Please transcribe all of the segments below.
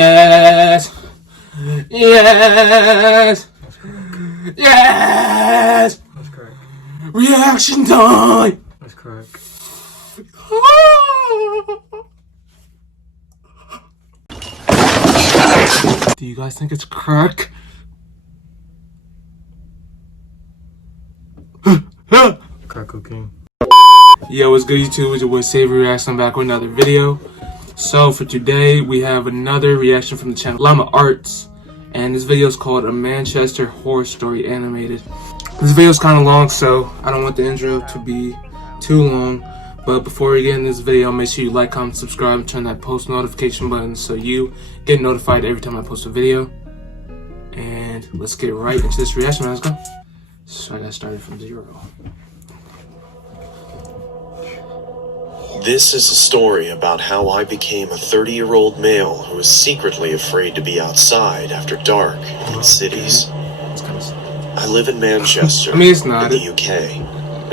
Yes! Yes! Yes! That's correct. Reaction time! That's correct. Do you guys think it's crack? Crack cocaine. Yo, what's good YouTube? It's your boy SavyReacts. I'm back with another video. So for today, we have another reaction from the channel Llama Arts. And this video is called A Manchester Horror Story Animated. This video is kind of long, so I don't want the intro to be too long. But before we get in this video, make sure you like, comment, subscribe, and turn that post notification button so you get notified every time I post a video. And let's get right into this reaction. Let's go. So I got started from 0. This is a story about how I became a 30-year-old male who is secretly afraid to be outside after dark in cities. I live in Manchester, I mean, it's not. in the UK,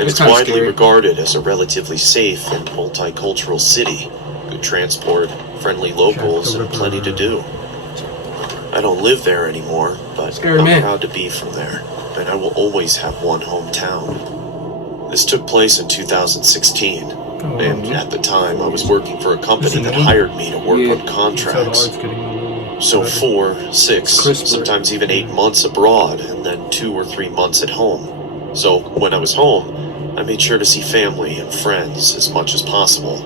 and it's kinda widely scary. regarded as a relatively safe and multicultural city. Good transport, friendly locals, and plenty to do. I don't live there anymore, but Scary I'm man. proud to be from there, and I will always have one hometown. This took place in 2016. And at the time, I was working for a company that hired me to work on contracts. So 4, 6, sometimes even 8 months abroad, and then 2 or 3 months at home. So when I was home, I made sure to see family and friends as much as possible,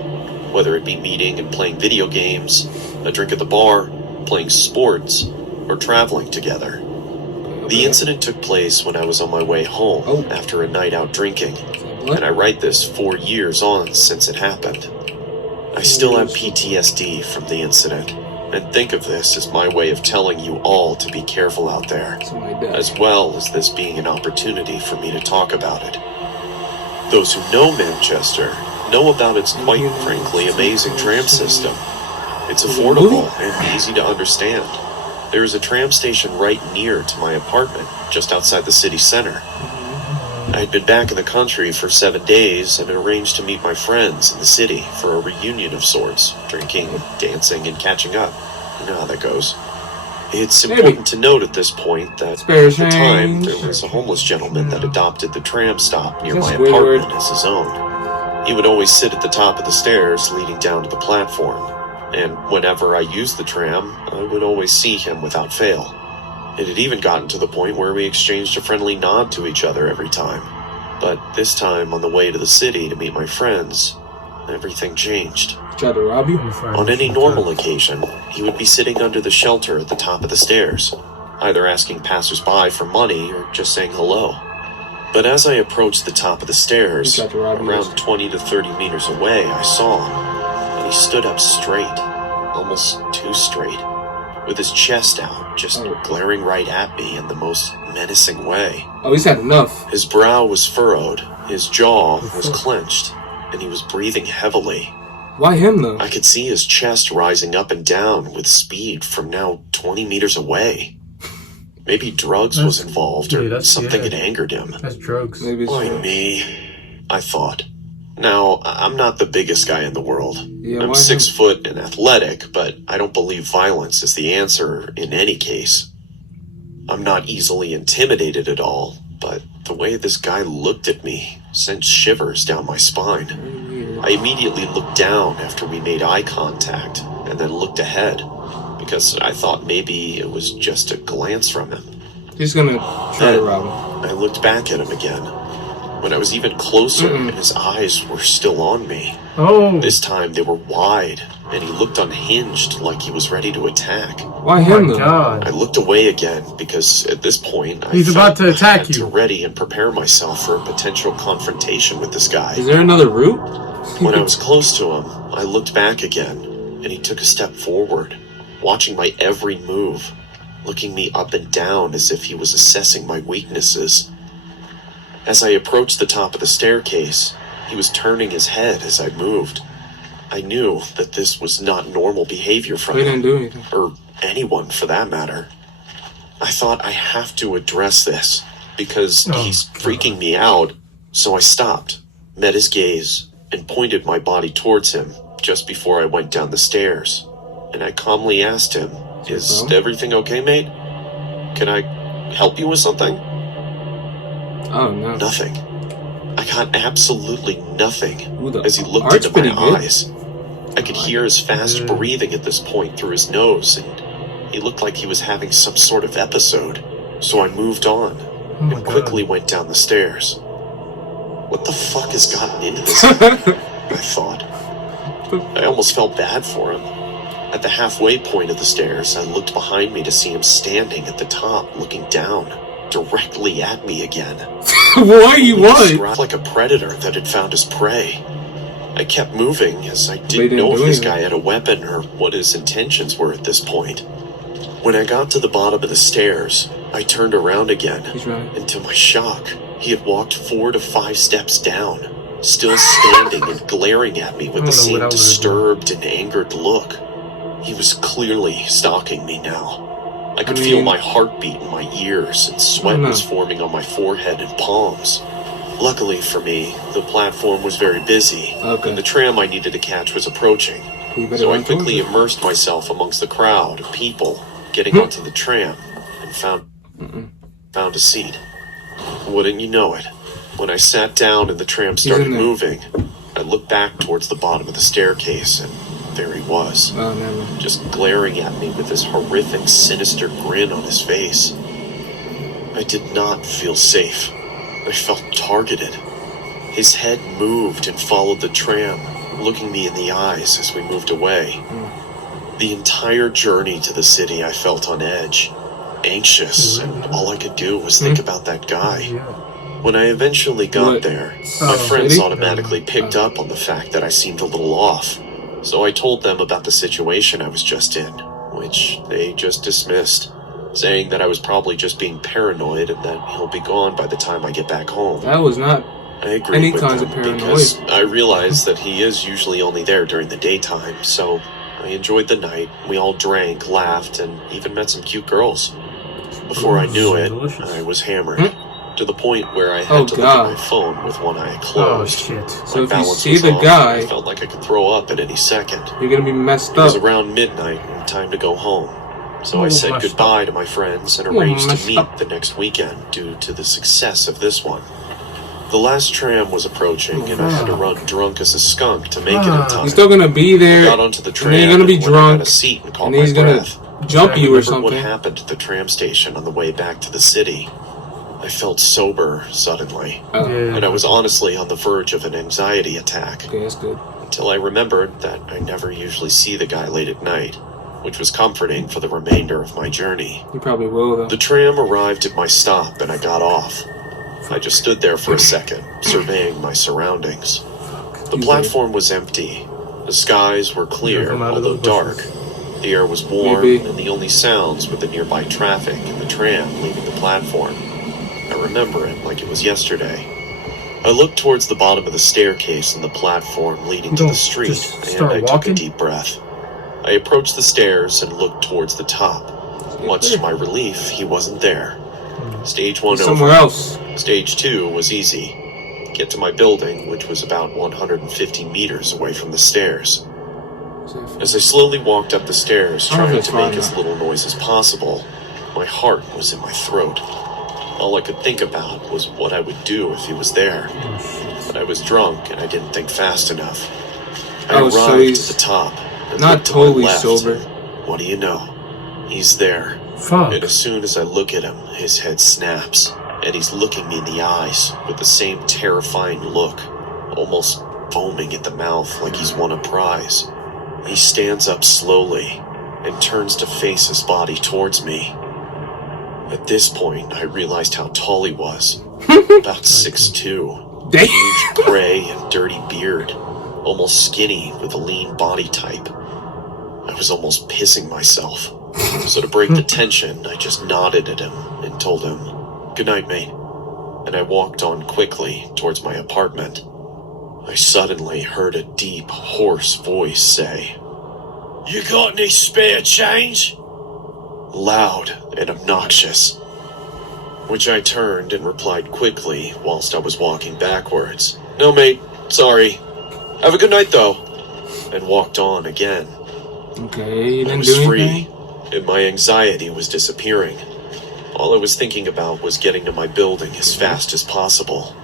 whether it be meeting and playing video games, a drink at the bar, playing sports, or traveling together. The incident took place when I was on my way home after a night out drinking. And I write this 4 years on since it happened. I still have PTSD from the incident, and think of this as my way of telling you all to be careful out there, as well as this being an opportunity for me to talk about it. Those who know Manchester know about its quite frankly amazing tram system. It's affordable and easy to understand. There is a tram station right near to my apartment, just outside the city center. I had been back in the country for 7 days and arranged to meet my friends in the city for a reunion of sorts, drinking, dancing, and catching up. You know how that goes. It's important to note at this point that at the time there was a homeless gentleman that adopted the tram stop near my apartment as his own. He would always sit at the top of the stairs leading down to the platform, and whenever I used the tram, I would always see him without fail. It had even gotten to the point where we exchanged a friendly nod to each other every time. But this time, on the way to the city to meet my friends, everything changed. Tried to rob you? On any normal occasion, he would be sitting under the shelter at the top of the stairs, either asking passers-by for money or just saying hello. But as I approached the top of the stairs, around 20 to 30 meters away, I saw him, and he stood up straight, almost too straight, with his chest out, just glaring right at me in the most menacing way. Oh, he's had enough. His brow was furrowed, his jaw was clenched, and he was breathing heavily. Why him, though? I could see his chest rising up and down with speed from now 20 meters away. Maybe drugs was involved, or something had angered him. That's drugs. Maybe it's Why me? I thought. Now, I'm not the biggest guy in the world. I'm 6 foot and athletic, but I don't believe violence is the answer in any case. I'm not easily intimidated at all, but the way this guy looked at me sent shivers down my spine. I immediately looked down after we made eye contact, and then looked ahead, because I thought maybe it was just a glance from him. He's gonna try to rob him. I looked back at him again. When I was even closer, his eyes were still on me. This time they were wide, and he looked unhinged like he was ready to attack. Why him, though? I looked away again because at this point He's about to attack I had to ready and prepare myself for a potential confrontation with this guy. Is there another route? When I was close to him, I looked back again, and he took a step forward, watching my every move, looking me up and down as if he was assessing my weaknesses. As I approached the top of the staircase, he was turning his head as I moved. I knew that this was not normal behavior from him, didn't do anything. or anyone for that matter. I thought I have to address this, because he's freaking me out, so I stopped, met his gaze, and pointed my body towards him just before I went down the stairs, and I calmly asked him Is everything okay, mate? Can I help you with something? Oh, no. Nothing. I got absolutely nothing. Ooh, as he looked into my eyes. I could hear his fast breathing at this point through his nose, and he looked like he was having some sort of episode. So I moved on and quickly went down the stairs. What the fuck has gotten into this? I thought. I almost felt bad for him. At the halfway point of the stairs, I looked behind me to see him standing at the top, looking down, directly at me again. Why you what? Like a predator that had found his prey. I kept moving as I didn't know if this guy had a weapon or what his intentions were at this point. When I got to the bottom of the stairs, I turned around again, and to my shock, he had walked 4 to 5 steps down, still standing and glaring at me with the same disturbed and angered look. He was clearly stalking me now. I could feel my heartbeat in my ears, and sweat was forming on my forehead and palms. Luckily for me, the platform was very busy, and the tram I needed to catch was approaching. So I quickly immersed myself amongst the crowd of people getting onto the tram, and found a seat. Wouldn't you know it, when I sat down and the tram started moving, I looked back towards the bottom of the staircase, and there he was, just glaring at me with this horrific, sinister grin on his face. I did not feel safe. I felt targeted. His head moved and followed the tram, looking me in the eyes as we moved away. The entire journey to the city I felt on edge, anxious, and all I could do was think about that guy. When I eventually got there, my friends automatically picked up on the fact that I seemed a little off. So I told them about the situation I was just in, which they just dismissed, saying that I was probably just being paranoid and that he'll be gone by the time I get back home. That was not any kinds of paranoia. Because I realized that he is usually only there during the daytime, so I enjoyed the night. We all drank, laughed, and even met some cute girls. Before I knew it, I was hammered. To the point where I had to look at my phone with one eye closed. So if you see the guy, I felt like I could throw up at any second. You're gonna be messed up. It was around midnight and time to go home. So I said goodbye to my friends and arranged to meet the next weekend due to the success of this one. The last tram was approaching and I had to run drunk as a skunk to make it in time. He's still gonna be there. I got onto the tram and then you're gonna be drunk. A seat and, and he's gonna jump you or something. What happened at the tram station on the way back to the city? I felt sober suddenly, and I was honestly on the verge of an anxiety attack. Okay, that's good. Until I remembered that I never usually see the guy late at night, which was comforting for the remainder of my journey. You probably will, though. The tram arrived at my stop, and I got off. I just stood there for a second, surveying my surroundings. The platform was empty. The skies were clear, although dark. The air was warm, and the only sounds were the nearby traffic and the tram leaving the platform. I remember it like it was yesterday. I looked towards the bottom of the staircase and the platform leading to the street, and I took a deep breath. I approached the stairs and looked towards the top. Much to my relief, he wasn't there. Stage 1 over. Somewhere else. Stage 2 was easy. Get to my building, which was about 150 meters away from the stairs. As I slowly walked up the stairs, trying to make as little noise as possible, my heart was in my throat. All I could think about was what I would do if he was there. But I was drunk and I didn't think fast enough. I arrived at the top and not totally sober. What do you know? He's there. And as soon as I look at him, his head snaps, and he's looking me in the eyes with the same terrifying look, almost foaming at the mouth like he's won a prize. He stands up slowly and turns to face his body towards me. At this point, I realized how tall he was. About 6'2". Huge gray and dirty beard. Almost skinny with a lean body type. I was almost pissing myself. So to break the tension, I just nodded at him and told him, "Good night, mate." And I walked on quickly towards my apartment. I suddenly heard a deep, hoarse voice say, "You got any spare change?" Loud and obnoxious. Which I turned and replied quickly whilst I was walking backwards. "No, mate, sorry. Have a good night, though." And walked on again. Okay, you didn't I was do free anything? and my anxiety was disappearing. All I was thinking about was getting to my building as fast as possible.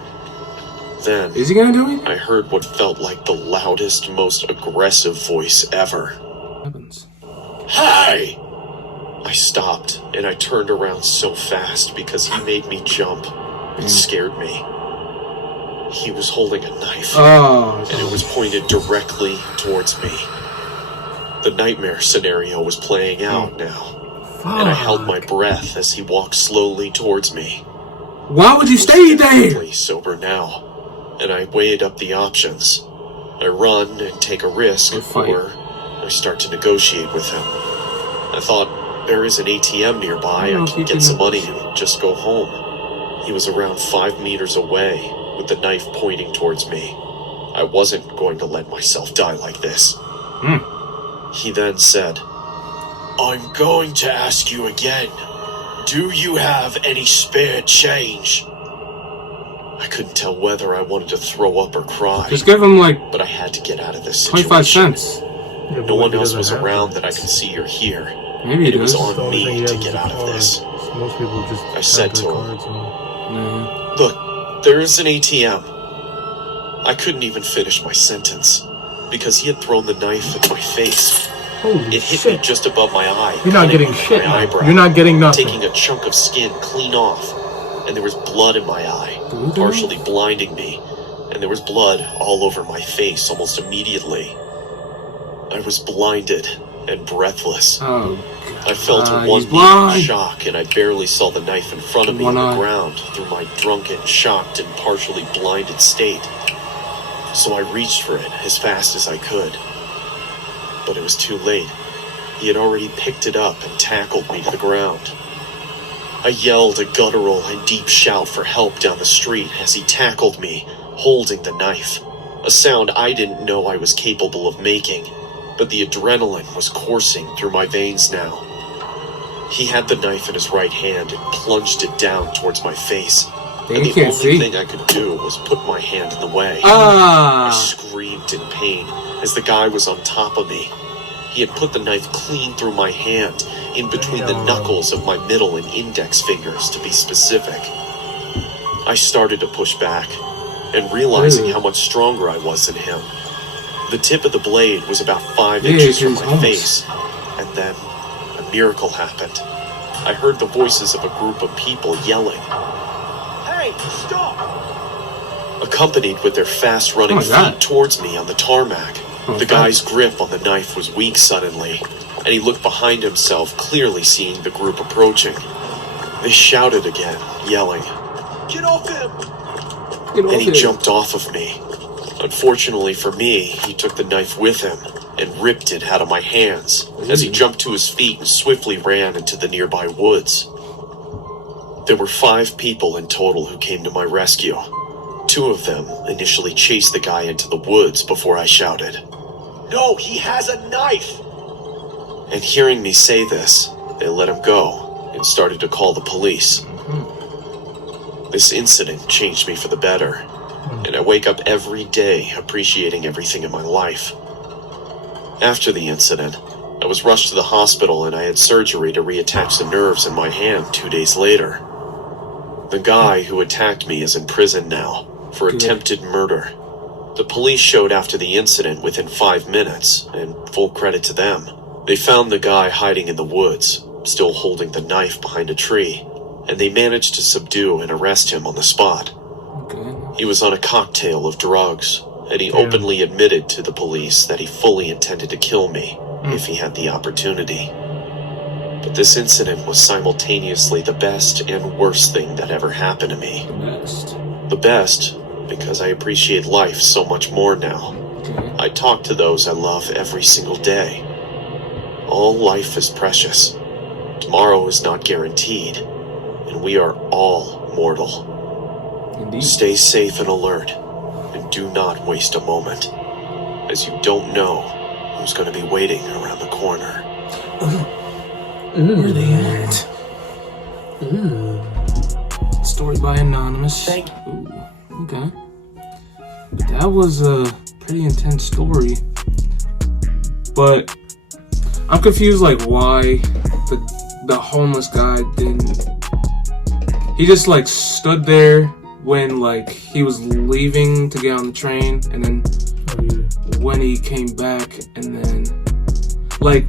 Then, is he gonna do it? I heard what felt like the loudest, most aggressive voice ever. What happens? Hey! I stopped, and I turned around so fast because he made me jump. It scared me. He was holding a knife, and it was pointed directly towards me. The nightmare scenario was playing out now, and I held my breath as he walked slowly towards me. Why would you stay there? I'm sober now, and I weighed up the options. I run and take a risk, or I start to negotiate with him. I thought, there is an ATM nearby, I can get some money and just go home. He was around 5 meters away, with the knife pointing towards me. I wasn't going to let myself die like this. He then said, I'm going to ask you again. Do you have any spare change? I couldn't tell whether I wanted to throw up or cry. Just give him like but I had to get out of this situation. 25 cents. No one else was around that I could see or hear. Maybe it was on me to get out of this. Most people just I said to him, Yeah. Look, there is an ATM. I couldn't even finish my sentence because he had thrown the knife at my face. Holy It hit shit. me just above my eye. You're not cutting getting my shit. eyebrow, You're not getting nothing. taking a chunk of skin clean off, and there was blood in my eye, partially blinding me, and there was blood all over my face almost immediately. I was blinded and breathless. Oh, I felt he's one deep blind. shock, and I barely saw the knife in front of me One on the eye. ground through my drunken, shocked, and partially blinded state. So I reached for it as fast as I could. But it was too late. He had already picked it up and tackled me to the ground. I yelled a guttural and deep shout for help down the street as he tackled me, holding the knife. A sound I didn't know I was capable of making, but the adrenaline was coursing through my veins now. He had the knife in his right hand and plunged it down towards my face. And the only thing I could do was put my hand in the way. I screamed in pain as the guy was on top of me. He had put the knife clean through my hand, in between the knuckles of my middle and index fingers, to be specific. I started to push back, and realizing how much stronger I was than him. The tip of the blade was about 5 inches from my face, and then a miracle happened. I heard the voices of a group of people yelling, "Hey, stop!" accompanied with their fast-running feet towards me on the tarmac. The guy's grip on the knife was weak suddenly, and he looked behind himself, clearly seeing the group approaching. They shouted again, yelling, "Get off him!" And he jumped off of me. Unfortunately for me, he took the knife with him and ripped it out of my hands as he jumped to his feet and swiftly ran into the nearby woods. There were 5 people in total who came to my rescue. 2 of them initially chased the guy into the woods before I shouted, "No, he has a knife!" And hearing me say this, they let him go and started to call the police. This incident changed me for the better, and I wake up every day appreciating everything in my life. After the incident, I was rushed to the hospital and I had surgery to reattach the nerves in my hand 2 days later. The guy who attacked me is in prison now for attempted murder. The police showed after the incident within 5 minutes, and full credit to them. They found the guy hiding in the woods, still holding the knife behind a tree, and they managed to subdue and arrest him on the spot. He was on a cocktail of drugs, and he openly admitted to the police that he fully intended to kill me if he had the opportunity. But this incident was simultaneously the best and worst thing that ever happened to me. The best, because I appreciate life so much more now. I talk to those I love every single day. All life is precious. Tomorrow is not guaranteed, and we are all mortal. Indeed. Stay safe and alert, and do not waste a moment, as you don't know who's going to be waiting around the corner. Where are they at? Story by Anonymous. Ooh, okay. That was a pretty intense story. But I'm confused, like, why the homeless guy didn't. He just like stood there when like he was leaving to get on the train, and then when he came back, and then like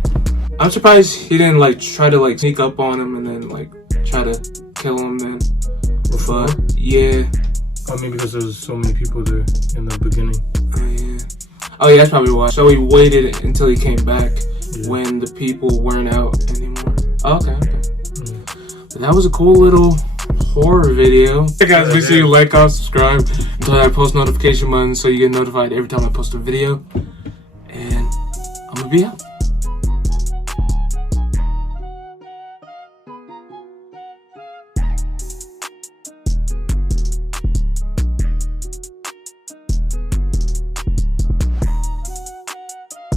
I'm surprised he didn't like try to like sneak up on him and then like try to kill him then. But yeah. I mean, because there's so many people there in the beginning. Oh yeah, that's probably why. So he waited until he came back when the people weren't out anymore. Oh, okay. But that was a cool little horror video. Hey guys, make sure you like, comment, subscribe, and hit that post notification button so you get notified every time I post a video. And I'm gonna be out.